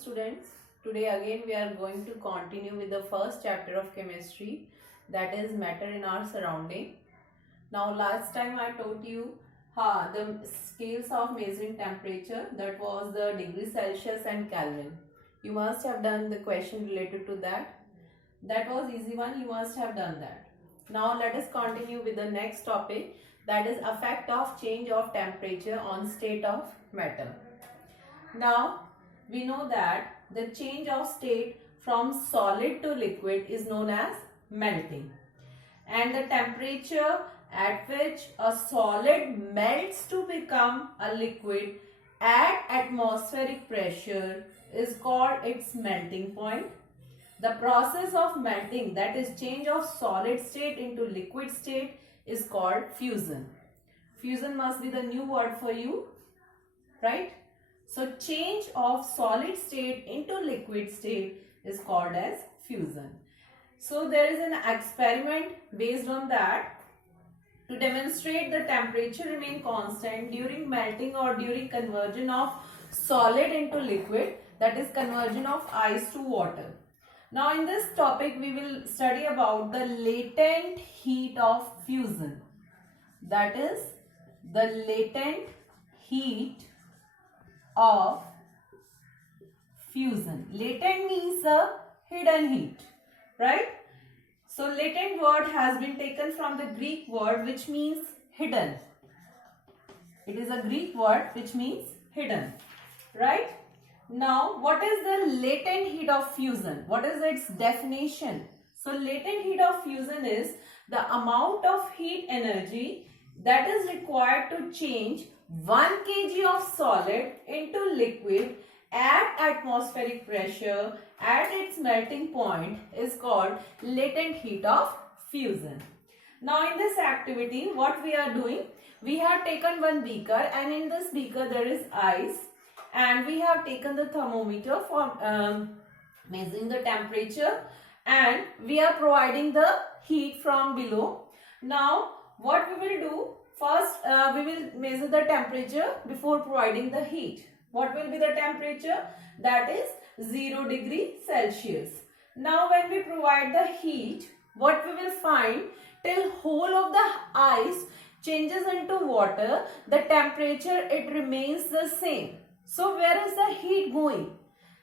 students. Today again we are going to continue with the first chapter of chemistry, that is matter in our surrounding. Now last time I taught you the scales of measuring temperature, that was the degree Celsius and Kelvin. You must have done the question related to that. That was easy one, you must have done that. Now let us continue with the next topic, that is effect of change of temperature on state of matter. Now we know that the change of state from solid to liquid is known as melting, and the temperature at which a solid melts to become a liquid at atmospheric pressure is called its melting point. The process of melting, that is change of solid state into liquid state, is called fusion. Fusion must be the new word for you, right? So change of solid state into liquid state is called as fusion. So there is an experiment based on that to demonstrate the temperature remain constant during melting or during conversion of solid into liquid, that is conversion of ice to water. Now in this topic we will study about the latent heat of fusion, that is the latent heat of fusion. Latent means the hidden heat, right? So latent word has been taken from the Greek word which means hidden. It is a Greek word which means hidden, right? Now what is the latent heat of fusion? What is its definition? So latent heat of fusion is the amount of heat energy that is required to change 1 kg of solid into liquid at atmospheric pressure at its melting point is called latent heat of fusion. Now in this activity what we are doing, we have taken one beaker and in this beaker there is ice, and we have taken the thermometer for measuring the temperature, and we are providing the heat from below. Now what we will do, first we will measure the temperature before providing the heat. What will be the temperature? That is 0 degree Celsius. Now when we provide the heat, what we will find, till whole of the ice changes into water, the temperature it remains the same. So where is the heat going?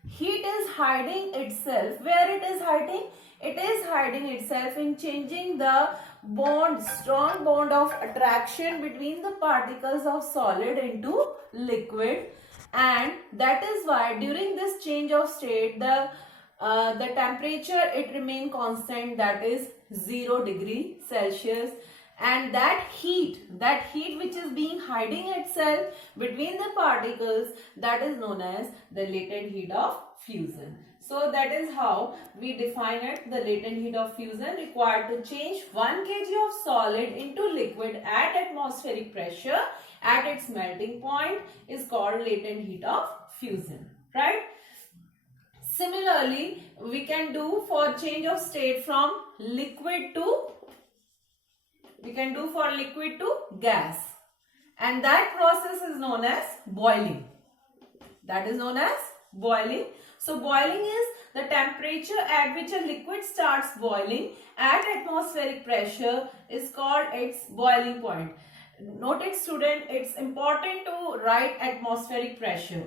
Heat is hiding itself. Where it is hiding? It is hiding itself in changing the bond, strong bond of attraction between the particles of solid into liquid, and that is why during this change of state the temperature it remain constant, that is 0 degree Celsius, and that heat which is being hiding itself between the particles, that is known as the latent heat of fusion. So that is how we define it. The latent heat of fusion required to change 1 kg of solid into liquid at atmospheric pressure at its melting point is called latent heat of fusion, right? Similarly, we can do for change of state from liquid to gas, and that process is known as boiling. That is known as boiling. So boiling is the temperature at which a liquid starts boiling at atmospheric pressure is called its boiling point. Note it student, it's important to write atmospheric pressure,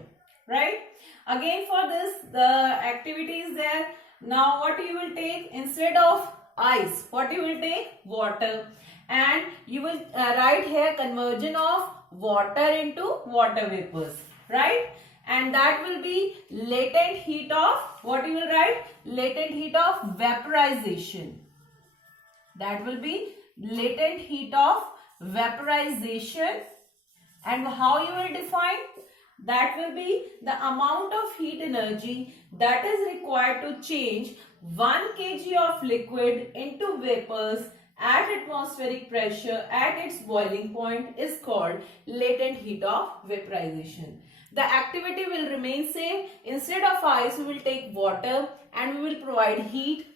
right? Again for this the activity is there. Now what you will take, instead of ice, what you will take? Water, and you will write here conversion of water into water vapors, right? And that will be latent heat of, what you will write? Latent heat of vaporization. That will be latent heat of vaporization. And how you will define? That will be the amount of heat energy that is required to change 1 kg of liquid into vapors at atmospheric pressure at its boiling point is called latent heat of vaporization. The activity will remain same. Instead of ice, we will take water and we will provide heat.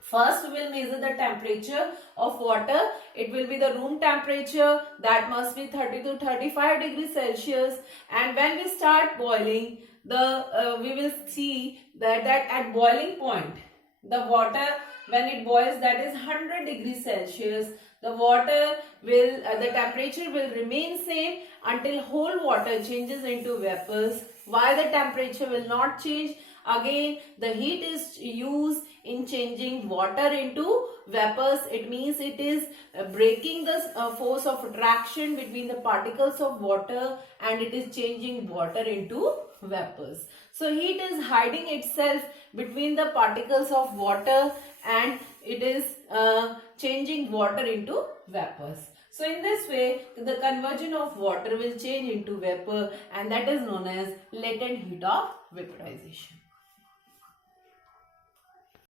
First, we will measure the temperature of water. It will be the room temperature, that must be 30 to 35 degrees Celsius. And when we start boiling, we will see that at boiling point, the water, when it boils, that is 100 degrees Celsius, the water will, the temperature will remain same until whole water changes into vapors. Why the temperature will not change? Again, the heat is used in changing water into vapors. It means it is breaking the force of attraction between the particles of water, and it is changing water into vapors. So heat is hiding itself between the particles of water, and it is changing water into vapors. So in this way, the conversion of water will change into vapor, and that is known as latent heat of vaporization.